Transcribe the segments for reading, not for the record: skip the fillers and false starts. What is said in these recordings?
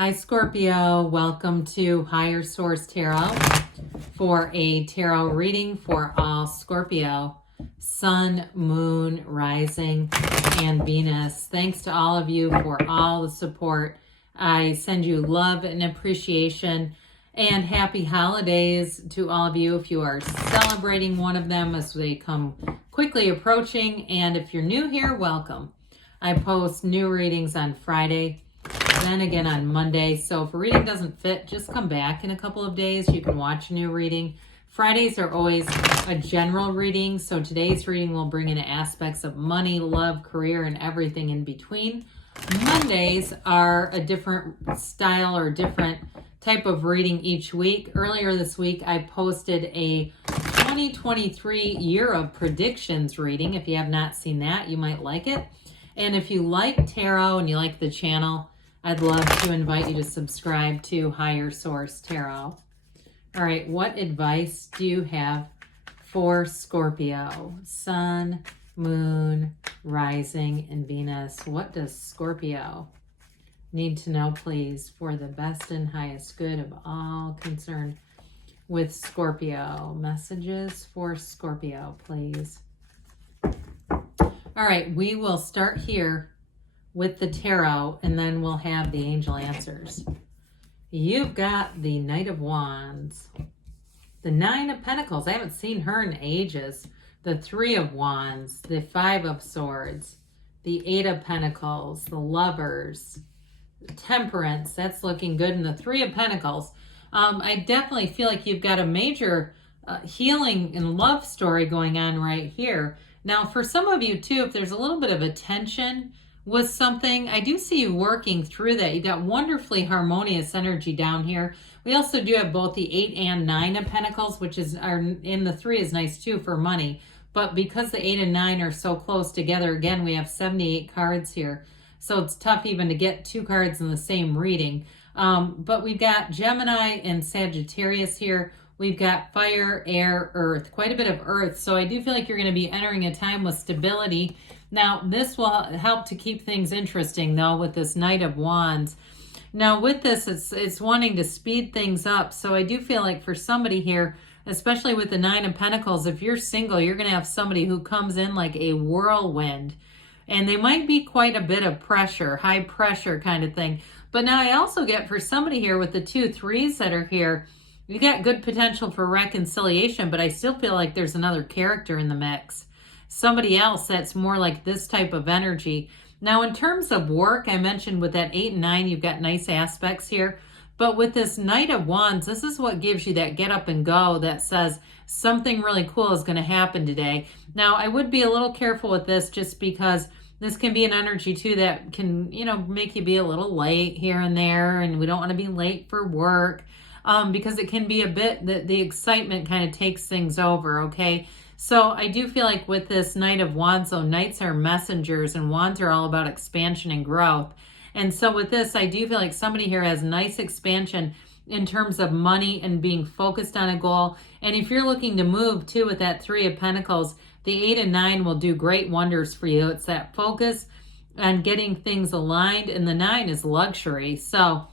Hi Scorpio, welcome to Higher Source Tarot for a tarot reading for all Scorpio, Sun, Moon, Rising, and Venus. Thanks to all of you for all the support. I send you love and appreciation and happy holidays to all of you if you are celebrating one of them as they come quickly approaching. And if you're new here, welcome. I post new readings on Friday, then again on Monday. So if a reading doesn't fit, just come back in a couple of days. You can watch a new reading. Fridays are always a general reading. So today's reading will bring in aspects of money, love, career, and everything in between. Mondays are a different style or different type of reading each week. Earlier this week, I posted a 2023 year of predictions reading. If you have not seen that, you might like it. And if you like tarot and you like the channel, I'd love to invite you to subscribe to Higher Source Tarot. All right, what advice do you have for Scorpio? Sun, Moon, Rising, and Venus. What does Scorpio need to know, please, for the best and highest good of all concerned with Scorpio? Messages for Scorpio, please. All right, we will start here with the tarot, and then we'll have the angel answers. You've got the Knight of Wands, the Nine of Pentacles. I haven't seen her in ages. The Three of Wands, the Five of Swords, the Eight of Pentacles, the Lovers, the Temperance. That's looking good. And the Three of Pentacles. I definitely feel like you've got a major healing and love story going on right here. Now, for some of you too, if there's a little bit of a tension with something, I do see you working through that. You've got wonderfully harmonious energy down here. We also do have both the 8 and 9 of Pentacles, which is in the 3 is nice too for money. But because the 8 and 9 are so close together, again, we have 78 cards here. So it's tough even to get 2 cards in the same reading. But we've got Gemini and Sagittarius here. We've got fire, air, earth, quite a bit of earth. So I do feel like you're going to be entering a time with stability. Now, this will help to keep things interesting, though, with this Knight of Wands. Now, with this, it's wanting to speed things up. So I do feel like for somebody here, especially with the Nine of Pentacles, if you're single, you're going to have somebody who comes in like a whirlwind. And they might be quite a bit of pressure, high pressure kind of thing. But now I also get for somebody here with the 2 3s that are here, you got good potential for reconciliation, but I still feel like there's another character in the mix. Somebody else that's more like this type of energy. Now, in terms of work, I mentioned with that 8 and 9, you've got nice aspects here. But with this Knight of Wands, this is what gives you that get up and go that says something really cool is going to happen today. Now, I would be a little careful with this just because this can be an energy too that can, make you be a little late here and there. And we don't want to be late for work. Because it can be a bit that the excitement kind of takes things over, okay? So I do feel like with this Knight of Wands, so Knights are messengers and Wands are all about expansion and growth. And so with this, I do feel like somebody here has nice expansion in terms of money and being focused on a goal. And if you're looking to move too with that 3 of Pentacles, the 8 and 9 will do great wonders for you. It's that focus on getting things aligned, and the 9 is luxury. So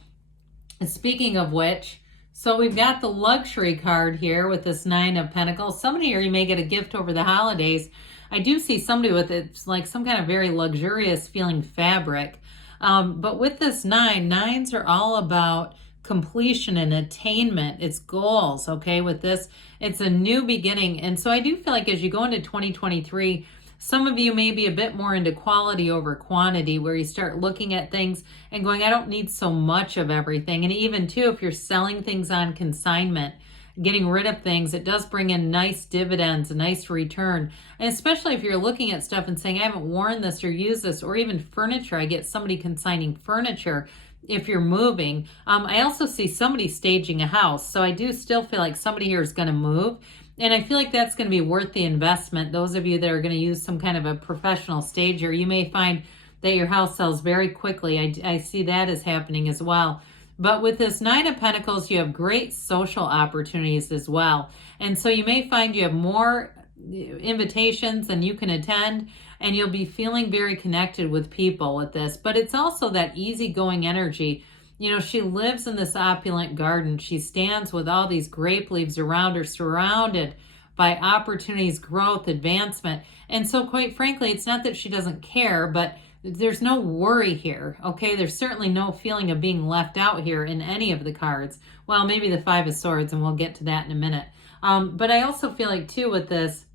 speaking of which, so we've got the luxury card here with this 9 of Pentacles. Somebody here, you may get a gift over the holidays. I do see somebody with it's like some kind of very luxurious feeling fabric. But with this 9, 9s are all about completion and attainment. It's goals, okay? With this, it's a new beginning. And so I do feel like as you go into 2023, some of you may be a bit more into quality over quantity, where you start looking at things and going, I don't need so much of everything. And even too, if you're selling things on consignment, getting rid of things, it does bring in nice dividends, a nice return. And especially if you're looking at stuff and saying, I haven't worn this or used this, or even furniture. I get somebody consigning furniture if you're moving. I also see somebody staging a house. So I do still feel like somebody here is going to move. And I feel like that's going to be worth the investment. Those of you that are going to use some kind of a professional stager, you may find that your house sells very quickly. I see that as happening as well. But with this 9 of Pentacles, you have great social opportunities as well. And so you may find you have more invitations than you can attend, and you'll be feeling very connected with people with this. But it's also that easygoing energy You know, she lives in this opulent garden. She stands with all these grape leaves around her, surrounded by opportunities, growth, advancement. And so, quite frankly, it's not that she doesn't care, but there's no worry here, okay? There's certainly no feeling of being left out here in any of the cards. Well, maybe the Five of Swords, and we'll get to that in a minute. But I also feel like, too, with this,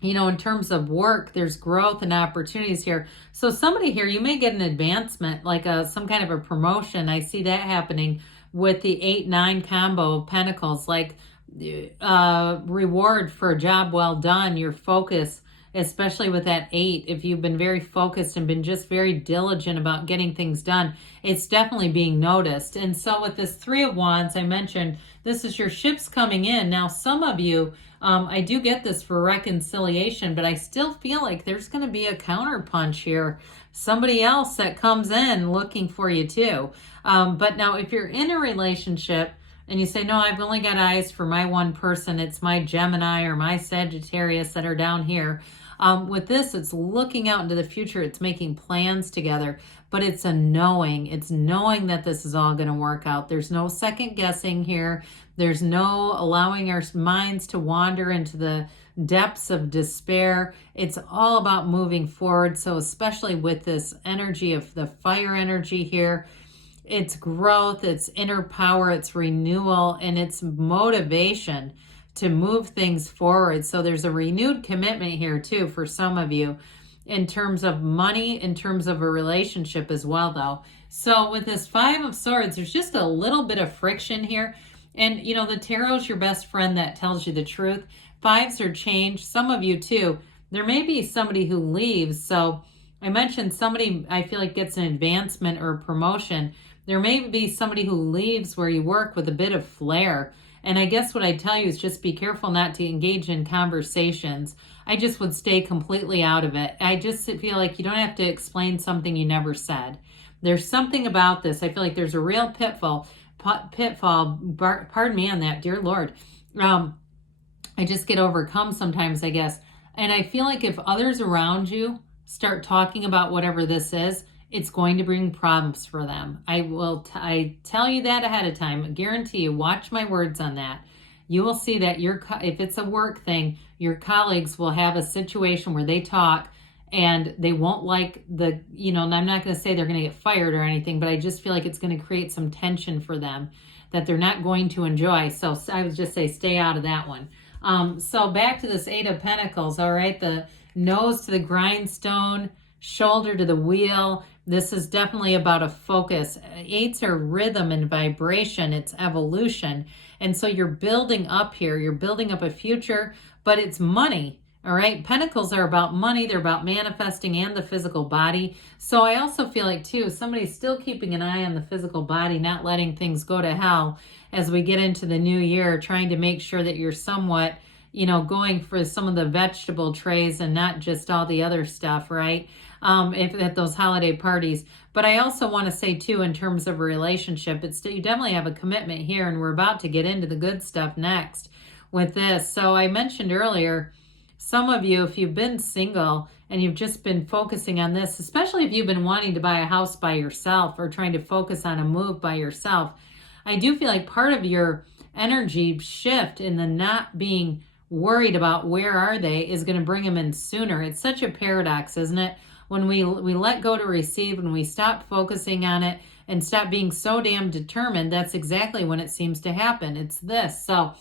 you know, in terms of work, there's growth and opportunities here. So somebody here, you may get an advancement, like some kind of a promotion. I see that happening with the 8-9 combo of pentacles, like reward for a job well done, your focus, especially with that 8. If you've been very focused and been just very diligent about getting things done, it's definitely being noticed. And so with this 3 of Wands, I mentioned this is your ships coming in. Now, some of you, I do get this for reconciliation, but I still feel like there's going to be a counterpunch here. Somebody else that comes in looking for you too. But now if you're in a relationship and you say, no, I've only got eyes for my one person, it's my Gemini or my Sagittarius that are down here. With this, it's looking out into the future. It's making plans together, but it's a knowing. It's knowing that this is all going to work out. There's no second guessing here. There's no allowing our minds to wander into the depths of despair. It's all about moving forward. So especially with this energy of the fire energy here, it's growth, it's inner power, it's renewal, and it's motivation to move things forward. So there's a renewed commitment here too for some of you in terms of money, in terms of a relationship as well though. So with this 5 of Swords, there's just a little bit of friction here. And you know, the tarot's your best friend that tells you the truth. 5s are change. Some of you too, there may be somebody who leaves. So I mentioned somebody I feel like gets an advancement or a promotion. There may be somebody who leaves where you work with a bit of flair. And I guess what I tell you is just be careful not to engage in conversations. I just would stay completely out of it. I just feel like you don't have to explain something you never said. There's something about this. I feel like there's a real pitfall, pardon me on that, dear Lord. I just get overcome sometimes, I guess. And I feel like if others around you start talking about whatever this is, it's going to bring problems for them. I tell you that ahead of time. I guarantee you, watch my words on that. You will see that if it's a work thing, your colleagues will have a situation where they talk and they won't like and I'm not going to say they're going to get fired or anything, but I just feel like it's going to create some tension for them that they're not going to enjoy. So I would just say stay out of that one. So back to this 8 of Pentacles, all right? The nose to the grindstone, shoulder to the wheel. This is definitely about a focus. 8s are rhythm and vibration. It's evolution. And so you're building up here. You're building up a future, but it's money. All right. Pentacles are about money. They're about manifesting and the physical body. So I also feel like too, somebody's still keeping an eye on the physical body, not letting things go to hell as we get into the new year, trying to make sure that you're somewhat, going for some of the vegetable trays and not just all the other stuff, right? If at those holiday parties. But I also want to say too, in terms of a relationship, you definitely have a commitment here, and we're about to get into the good stuff next with this. So I mentioned earlier, some of you, if you've been single and you've just been focusing on this, especially if you've been wanting to buy a house by yourself or trying to focus on a move by yourself, I do feel like part of your energy shift in the not being worried about where are they is going to bring them in sooner. It's such a paradox, isn't it? When we let go to receive, when we stop focusing on it and stop being so damn determined, that's exactly when it seems to happen. It's this. So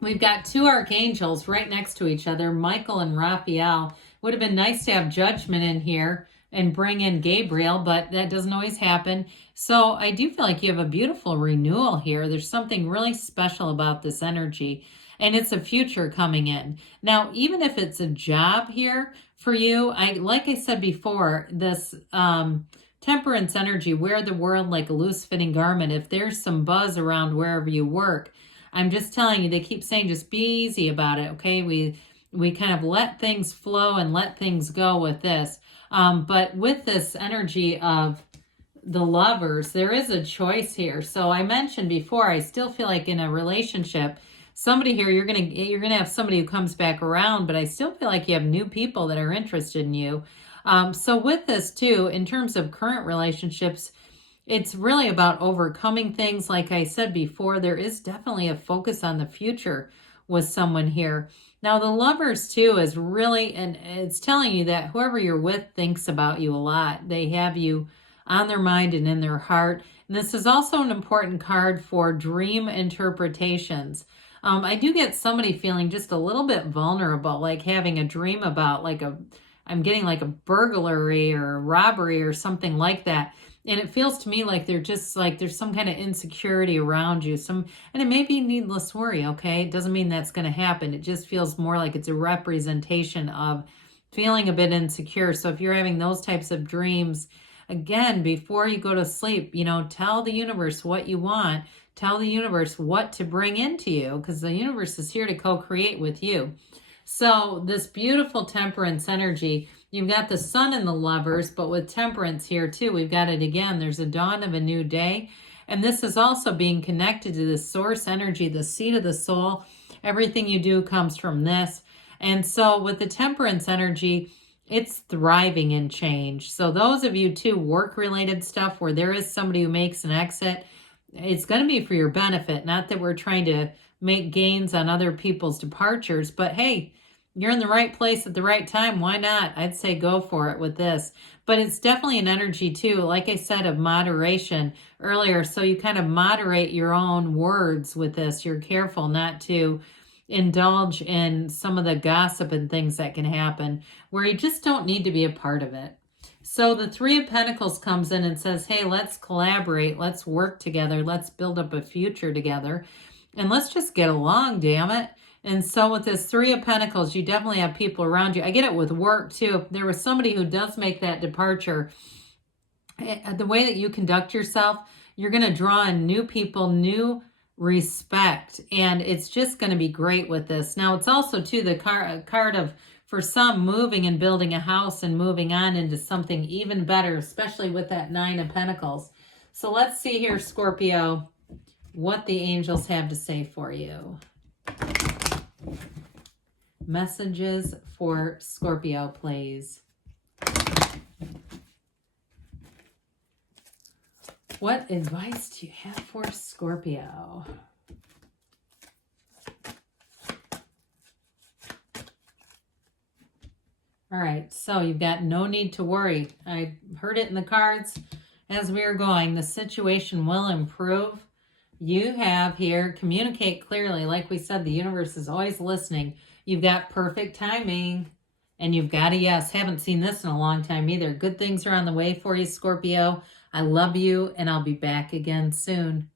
we've got 2 archangels right next to each other, Michael and Raphael. Would have been nice to have Judgment in here and bring in Gabriel, but that doesn't always happen. So I do feel like you have a beautiful renewal here. There's something really special about this energy, and it's a future coming in. Now, even if it's a job here for you, like I said before, this temperance energy, wear the world like a loose-fitting garment. If there's some buzz around wherever you work, I'm just telling you, they keep saying just be easy about it, okay? We kind of let things flow and let things go with this. But with this energy of the Lovers, there is a choice here. So I mentioned before, I still feel like in a relationship, somebody here, you're gonna have somebody who comes back around, but I still feel like you have new people that are interested in you. So with this too, in terms of current relationships, it's really about overcoming things. Like I said before, there is definitely a focus on the future with someone here. Now, the Lovers too is really, and it's telling you that whoever you're with thinks about you a lot. They have you on their mind and in their heart. And this is also an important card for dream interpretations. I do get somebody feeling just a little bit vulnerable, like having a dream about I'm getting like a burglary or a robbery or something like that. And it feels to me like they're just like there's some kind of insecurity around you. And it may be needless worry, okay? It doesn't mean that's going to happen. It just feels more like it's a representation of feeling a bit insecure. So if you're having those types of dreams, again, before you go to sleep, tell the universe what you want. Tell the universe what to bring into you, because the universe is here to co-create with you. So this beautiful temperance energy, you've got the sun in the Lovers, but with temperance here too, we've got it again. There's a dawn of a new day. And this is also being connected to the source energy, the seat of the soul. Everything you do comes from this. And so with the temperance energy, it's thriving in change. So those of you too, work-related stuff where there is somebody who makes an exit, it's going to be for your benefit. Not that we're trying to make gains on other people's departures, but hey, you're in the right place at the right time. Why not? I'd say go for it with this. But it's definitely an energy too, like I said, of moderation earlier. So you kind of moderate your own words with this. You're careful not to indulge in some of the gossip and things that can happen where you just don't need to be a part of it. So the Three of Pentacles comes in and says, hey, let's collaborate. Let's work together. Let's build up a future together. And let's just get along, damn it. And so with this Three of Pentacles, you definitely have people around you. I get it with work too. If there was somebody who does make that departure, the way that you conduct yourself, you're going to draw in new people, new respect. And it's just going to be great with this. Now, it's also too the card of, for some, moving and building a house and moving on into something even better, especially with that Nine of Pentacles. So let's see here, Scorpio, what the angels have to say for you. Messages for Scorpio, please. What advice do you have for Scorpio? All right, so you've got no need to worry. I heard it in the cards as we were going. The situation will improve. You have here, communicate clearly. Like we said, the universe is always listening. You've got perfect timing, and you've got a yes. Haven't seen this in a long time either. Good things are on the way for you, Scorpio. I love you, and I'll be back again soon.